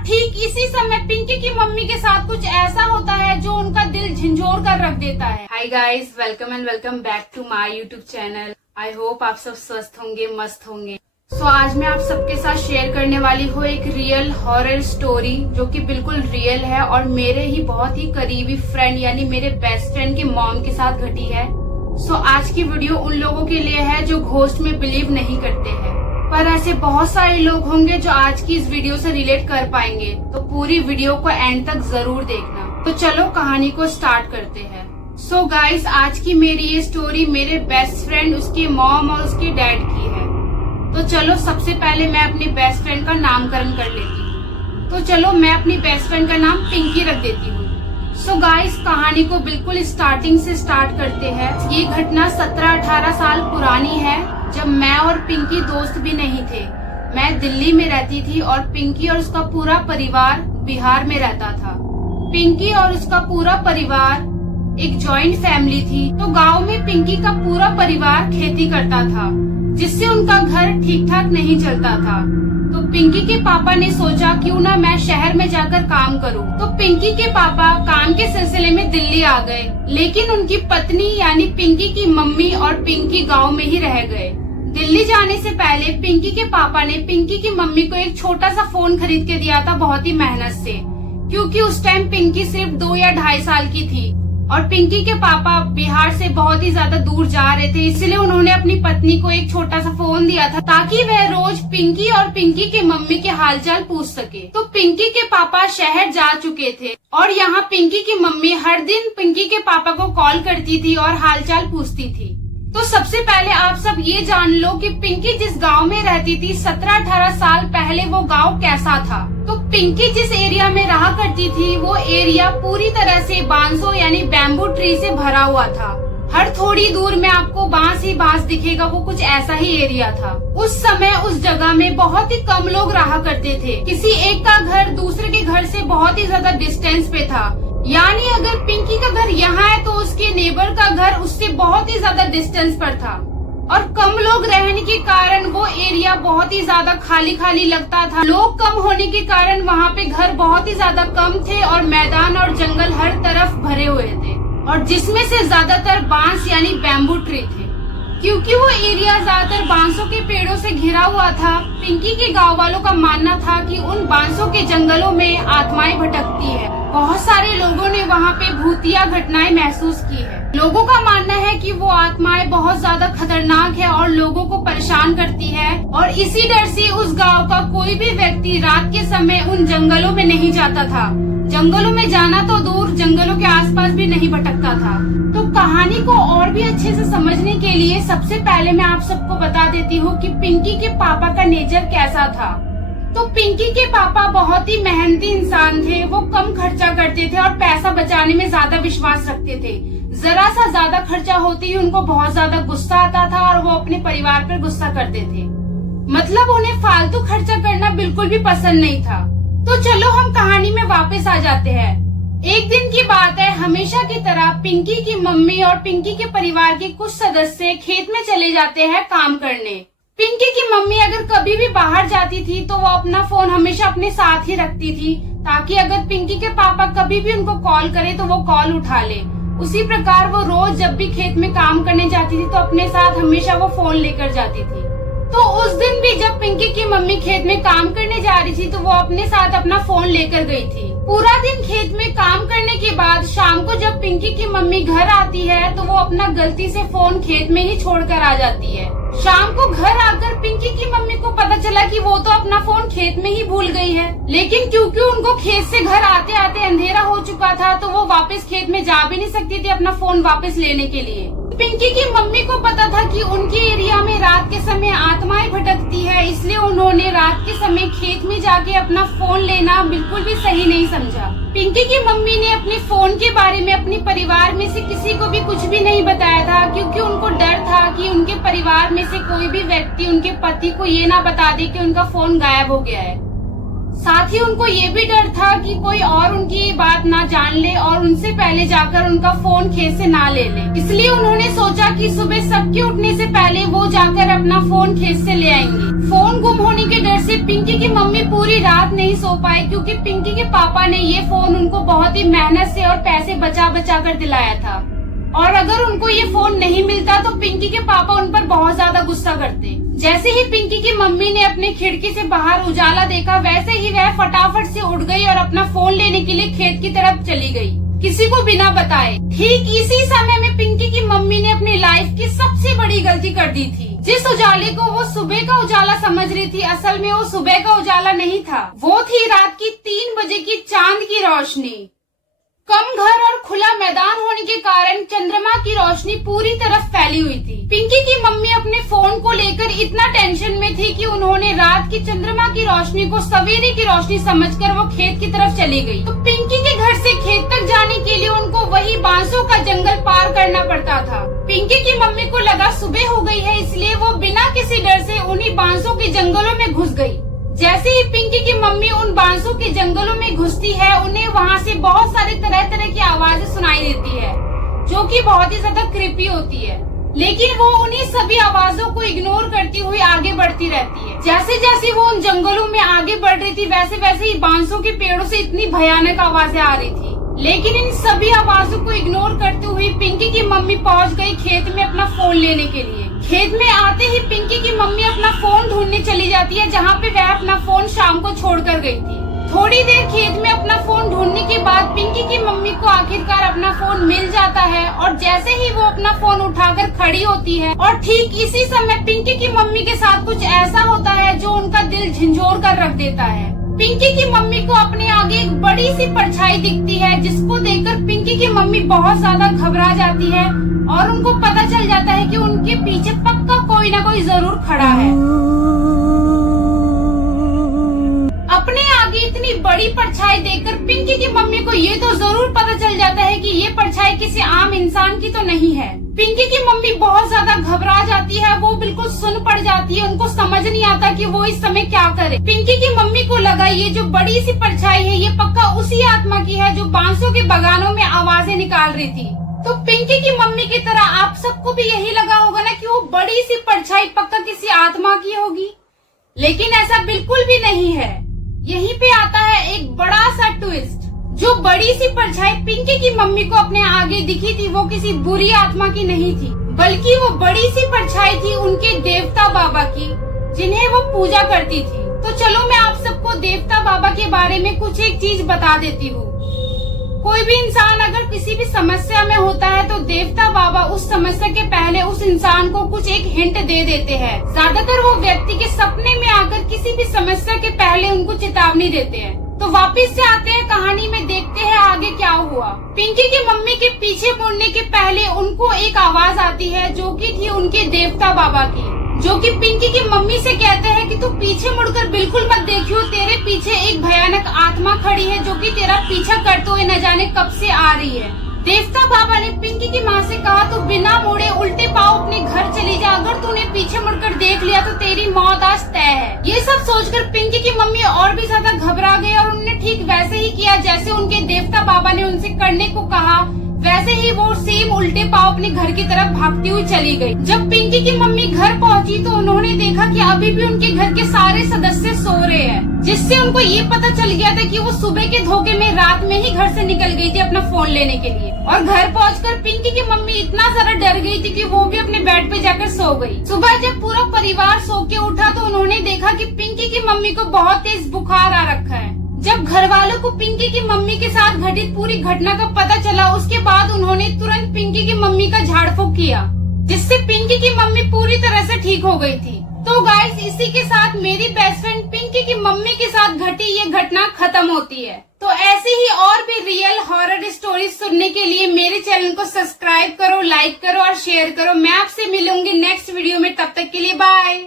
ठीक इसी समय पिंकी की मम्मी के साथ कुछ ऐसा होता है जो उनका दिल झंझोर कर रख देता है। Hi guys, welcome and welcome back to my YouTube channel. I hope आप सब स्वस्थ होंगे, मस्त होंगे। सो आज मैं आप सबके साथ शेयर करने वाली हूँ एक रियल हॉरर स्टोरी जो कि बिल्कुल रियल है और मेरे ही बहुत ही करीबी फ्रेंड यानी मेरे बेस्ट फ्रेंड के मॉम के साथ घटी है। सो आज की वीडियो उन लोगों के लिए है जो घोस्ट में बिलीव नहीं करते हैं, पर ऐसे बहुत सारे लोग होंगे जो आज की इस वीडियो से रिलेट कर पाएंगे, तो पूरी वीडियो को एंड तक जरूर देखना। तो चलो कहानी को स्टार्ट करते हैं। सो गाइस, आज की मेरी ये स्टोरी मेरे बेस्ट फ्रेंड, उसके मॉम और उसके डैड की है। तो चलो सबसे पहले मैं अपनी बेस्ट फ्रेंड का नामकरण कर लेती हूँ। तो चलो मैं अपनी बेस्ट फ्रेंड का नाम पिंकी रख देती हूँ। सो गाइस, कहानी को बिल्कुल स्टार्टिंग से स्टार्ट करते हैं। ये घटना 17-18 साल पुरानी है, जब मैं और पिंकी दोस्त भी नहीं थे। मैं दिल्ली में रहती थी और पिंकी और उसका पूरा परिवार बिहार में रहता था। पिंकी और उसका पूरा परिवार एक जॉइंट फैमिली थी। तो गांव में पिंकी का पूरा परिवार खेती करता था, जिससे उनका घर ठीक ठाक नहीं चलता था। तो पिंकी के पापा ने सोचा क्यों ना मैं शहर में जाकर काम करूं। तो पिंकी के पापा काम के सिलसिले में दिल्ली आ गए, लेकिन उनकी पत्नी यानी पिंकी की मम्मी और पिंकी गांव में ही रह गए। दिल्ली जाने से पहले पिंकी के पापा ने पिंकी की मम्मी को एक छोटा सा फोन खरीद के दिया था, बहुत ही मेहनत से, क्योंकि उस टाइम पिंकी सिर्फ 2 या 2.5 साल की थी और पिंकी के पापा बिहार से बहुत ही ज्यादा दूर जा रहे थे। इसलिए उन्होंने अपनी पत्नी को एक छोटा सा फोन दिया था ताकि वह रोज पिंकी और पिंकी के मम्मी के हालचाल पूछ सके। तो पिंकी के पापा शहर जा चुके थे और यहाँ पिंकी की मम्मी हर दिन पिंकी के पापा को कॉल करती थी और हालचाल पूछती थी। तो सबसे पहले आप सब ये जान लो कि पिंकी जिस गांव में रहती थी 17-18 साल पहले, वो गांव कैसा था। तो पिंकी जिस एरिया में रहा करती थी वो एरिया पूरी तरह से बांसों यानी बैम्बू ट्री से भरा हुआ था। हर थोड़ी दूर में आपको बांस ही बांस दिखेगा, वो कुछ ऐसा ही एरिया था। उस समय उस जगह में बहुत ही कम लोग रहा करते थे। किसी एक का घर दूसरे के घर से बहुत ही ज्यादा डिस्टेंस पे था, यानी अगर पिंकी का घर यहाँ है तो उसके नेबर का घर उससे बहुत ही ज्यादा डिस्टेंस पर था। और कम लोग रहने के कारण वो एरिया बहुत ही ज्यादा खाली खाली लगता था। लोग कम होने के कारण वहाँ पे घर बहुत ही ज्यादा कम थे और मैदान और जंगल हर तरफ भरे हुए थे, और जिसमें से ज्यादातर बांस यानी बैम्बू ट्री थे। क्योंकि वो एरिया ज्यादातर बांसों के पेड़ों से घिरा हुआ था, पिंकी के गांव वालों का मानना था कि उन बांसों के जंगलों में आत्माएं भटकती है। बहुत सारे लोगों ने वहाँ पे भूतिया घटनाएं महसूस की है। लोगों का मानना है कि वो आत्माएं बहुत ज्यादा खतरनाक है और लोगों को परेशान करती है, और इसी डर से उस गांव का कोई भी व्यक्ति रात के समय उन जंगलों में नहीं जाता था। जंगलों में जाना तो दूर, जंगलों के आसपास भी नहीं भटकता था। तो कहानी को और भी अच्छे से समझने के लिए सबसे पहले मैं आप सबको बता देती हूँ कि पिंकी के पापा का नेचर कैसा था। तो पिंकी के पापा बहुत ही मेहनती इंसान थे। वो कम खर्चा करते थे और पैसा बचाने में ज्यादा विश्वास रखते थे। जरा सा ज्यादा खर्चा होते ही उनको बहुत ज्यादा गुस्सा आता था और वो अपने परिवार पर गुस्सा करते थे। मतलब उन्हें फालतू खर्चा करना बिल्कुल भी पसंद नहीं था। तो चलो हम कहानी में वापस आ जाते हैं। एक दिन की बात है, हमेशा की तरह पिंकी की मम्मी और पिंकी के परिवार के कुछ सदस्य खेत में चले जाते हैं काम करने। पिंकी की मम्मी अगर कभी भी बाहर जाती थी तो वो अपना फोन हमेशा अपने साथ ही रखती थी, ताकि अगर पिंकी के पापा कभी भी उनको कॉल करे तो वो कॉल उठा ले। उसी प्रकार वो रोज जब भी खेत में काम करने जाती थी तो अपने साथ हमेशा वो फोन लेकर जाती थी। तो उस दिन भी जब पिंकी की मम्मी खेत में काम करने जा रही थी तो वो अपने साथ अपना फोन लेकर गई थी। पूरा दिन खेत में काम करने के बाद शाम को जब पिंकी की मम्मी घर आती है तो वो अपना गलती से फोन खेत में ही छोड़कर आ जाती है। शाम को घर आकर पिंकी की मम्मी को पता चला कि वो तो अपना फोन खेत में ही भूल गई है, लेकिन क्योंकि उनको खेत से घर आते आते अंधेरा हो चुका था तो वो वापस खेत में जा भी नहीं सकती थी अपना फोन वापस लेने के लिए। पिंकी की मम्मी को पता था कि उनके एरिया में रात के समय आत्माएं भटकती है, इसलिए उन्होंने रात के समय खेत में जाके अपना फोन लेना बिल्कुल भी सही नहीं समझा। पिंकी की मम्मी ने अपने फोन के बारे में अपने परिवार में से किसी को भी कुछ भी नहीं बताया था, क्योंकि उनको डर था कि उनके परिवार में से कोई भी व्यक्ति उनके पति को ये ना बता दे कि उनका फोन गायब हो गया है। साथ ही उनको ये भी डर था कि कोई और उनकी ये बात ना जान ले और उनसे पहले जाकर उनका फोन खेत से ना ले ले। इसलिए उन्होंने सोचा कि सुबह सबके उठने से पहले वो जाकर अपना फोन खेत से ले आएंगे। फोन गुम होने के डर से पिंकी की मम्मी पूरी रात नहीं सो पाई, क्योंकि पिंकी के पापा ने ये फोन उनको बहुत ही मेहनत से और पैसे बचा बचा कर दिलाया था, और अगर उनको ये फोन नहीं मिलता तो पिंकी के पापा उन पर बहुत ज्यादा गुस्सा करते। जैसे ही पिंकी की मम्मी ने अपने खिड़की से बाहर उजाला देखा, वैसे ही वह फटाफट से उठ गई और अपना फोन लेने के लिए खेत की तरफ चली गई, किसी को बिना बताए। ठीक इसी समय में पिंकी की मम्मी ने अपनी लाइफ की सबसे बड़ी गलती कर दी थी। जिस उजाले को वो सुबह का उजाला समझ रही थी, असल में वो सुबह का उजाला नहीं था, वो थी रात की 3 बजे की चांद की रोशनी। कम घर और खुला मैदान होने के कारण चंद्रमा की रोशनी पूरी तरफ फैली हुई थी। पिंकी की मम्मी अपने फोन को लेकर इतना टेंशन में थी कि उन्होंने रात की चंद्रमा की रोशनी को सवेरे की रोशनी समझकर वो खेत की तरफ चली गई। तो पिंकी के घर से खेत तक जाने के लिए उनको वही बांसों का जंगल पार करना पड़ता था। पिंकी की मम्मी को लगा सुबह हो गई है, इसलिए वो बिना किसी डर से उन्हीं बांसों के जंगलों में घुस गई। जैसे ही पिंकी की मम्मी उन बांसों के जंगलों में घुसती है, उन्हें वहाँ से बहुत सारी तरह तरह की आवाजें सुनाई देती है, जो कि बहुत ही ज्यादा क्रीपी होती है। लेकिन वो उन्हीं सभी आवाजों को इग्नोर करती हुई आगे बढ़ती रहती है। जैसे जैसे वो उन जंगलों में आगे बढ़ रही थी, वैसे वैसे ही बांसों के पेड़ों से इतनी भयानक आवाजें आ रही थी। लेकिन इन सभी आवाजों को इग्नोर करते हुए पिंकी की मम्मी पहुंच गई खेत में अपना फोन लेने के लिए। खेत में आते ही पिंकी की मम्मी अपना फोन ढूंढने चली जाती है, जहाँ पे वह अपना फोन शाम को छोड़कर गई थी। थोड़ी देर खेत में अपना फोन ढूंढने के बाद पिंकी की मम्मी को आखिरकार अपना फोन मिल जाता है, और जैसे ही वो अपना फोन उठाकर खड़ी होती है, और ठीक इसी समय पिंकी की मम्मी के साथ कुछ ऐसा होता है जो उनका दिल झंझोर कर रख देता है। पिंकी की मम्मी को अपने आगे एक बड़ी सी परछाई दिखती है, जिसको देखकर पिंकी की मम्मी बहुत ज्यादा घबरा जाती है, और उनको पता चल जाता है कि उनके पीछे पक्का कोई ना कोई जरूर खड़ा है। अपने आगे इतनी बड़ी परछाई देखकर पिंकी की मम्मी को ये तो जरूर पता चल जाता है कि ये परछाई किसी आम इंसान की तो नहीं है। पिंकी की मम्मी बहुत ज्यादा घबरा जाती है, वो बिल्कुल सुन पड़ जाती है, उनको समझ नहीं आता कि वो इस समय क्या करे। पिंकी की मम्मी को लगा ये जो बड़ी सी परछाई है, ये पक्का उसी आत्मा की है जो बांसों के बगानों में आवाजें निकाल रही थी। तो पिंकी की मम्मी की तरह आप सबको भी यही लगा होगा ना कि वो बड़ी सी परछाई पक्का किसी आत्मा की होगी, लेकिन ऐसा बिल्कुल भी नहीं है। यहीं पे आता है एक बड़ा सा ट्विस्ट। जो बड़ी सी परछाई पिंकी की मम्मी को अपने आगे दिखी थी, वो किसी बुरी आत्मा की नहीं थी, बल्कि वो बड़ी सी परछाई थी उनके देवता बाबा की, जिन्हें वो पूजा करती थी। तो चलो मैं आप सबको देवता बाबा के बारे में कुछ एक चीज बता देती हूँ। कोई भी इंसान अगर किसी भी समस्या में होता है तो देवता बाबा उस समस्या के पहले उस इंसान को कुछ एक हिंट दे देते हैं। ज्यादातर वो व्यक्ति के सपने में आकर किसी भी समस्या के पहले उनको चेतावनी देते हैं। तो वापस से आते हैं कहानी में, देखते हैं आगे क्या हुआ। पिंकी की मम्मी के पीछे मुड़ने के पहले उनको एक आवाज आती है, जो कि थी उनके देवता बाबा की, जो कि पिंकी की मम्मी से कहते हैं कि तू पीछे मुड़कर बिल्कुल मत देखियो, तेरे पीछे एक भयानक आत्मा खड़ी है जो कि तेरा पीछा करते हुए न जाने कब से आ रही है। देवता बाबा ने पिंकी की माँ से कहा, तू बिना मुड़े उल्टे पाँव अपने घर चली जा, अगर तूने पीछे मुड़कर देख लिया तो तेरी मौत आज तय है। ये सब सोचकर पिंकी की मम्मी और भी ज्यादा घबरा गई, और उन्होंने ठीक वैसे ही किया जैसे उनके देवता बाबा ने उनसे करने को कहा। वैसे ही वो सेम उल्टे पाँव अपने घर की तरफ भागती हुई चली गई। जब पिंकी की मम्मी घर पहुंची तो उन्होंने देखा कि अभी भी उनके घर के सारे सदस्य सो रहे हैं, जिससे उनको ये पता चल गया था कि वो सुबह के धोखे में रात में ही घर से निकल गई थी अपना फोन लेने के लिए। और घर पहुंचकर पिंकी की मम्मी इतना ज्यादा डर गई थी कि वो भी अपने बेड पे जाकर सो गई। सुबह जब पूरा परिवार सो के उठा तो उन्होंने देखा कि पिंकी की मम्मी को बहुत तेज बुखार आ रखा है। जब घर वालों को पिंकी की मम्मी के साथ घटित पूरी घटना का पता चला, उसके बाद उन्होंने तुरंत पिंकी की मम्मी का झाड़ फूक किया, जिससे पिंकी की मम्मी पूरी तरह से ठीक हो गई थी। तो गाइस, इसी के साथ मेरी बेस्ट फ्रेंड पिंकी की मम्मी के साथ घटी ये घटना खत्म होती है। तो ऐसी ही और भी रियल हॉरर स्टोरीज सुनने के लिए मेरे चैनल को सब्सक्राइब करो, लाइक करो और शेयर करो। मैं आपसे मिलूंगी नेक्स्ट वीडियो में, तब तक के लिए बाय।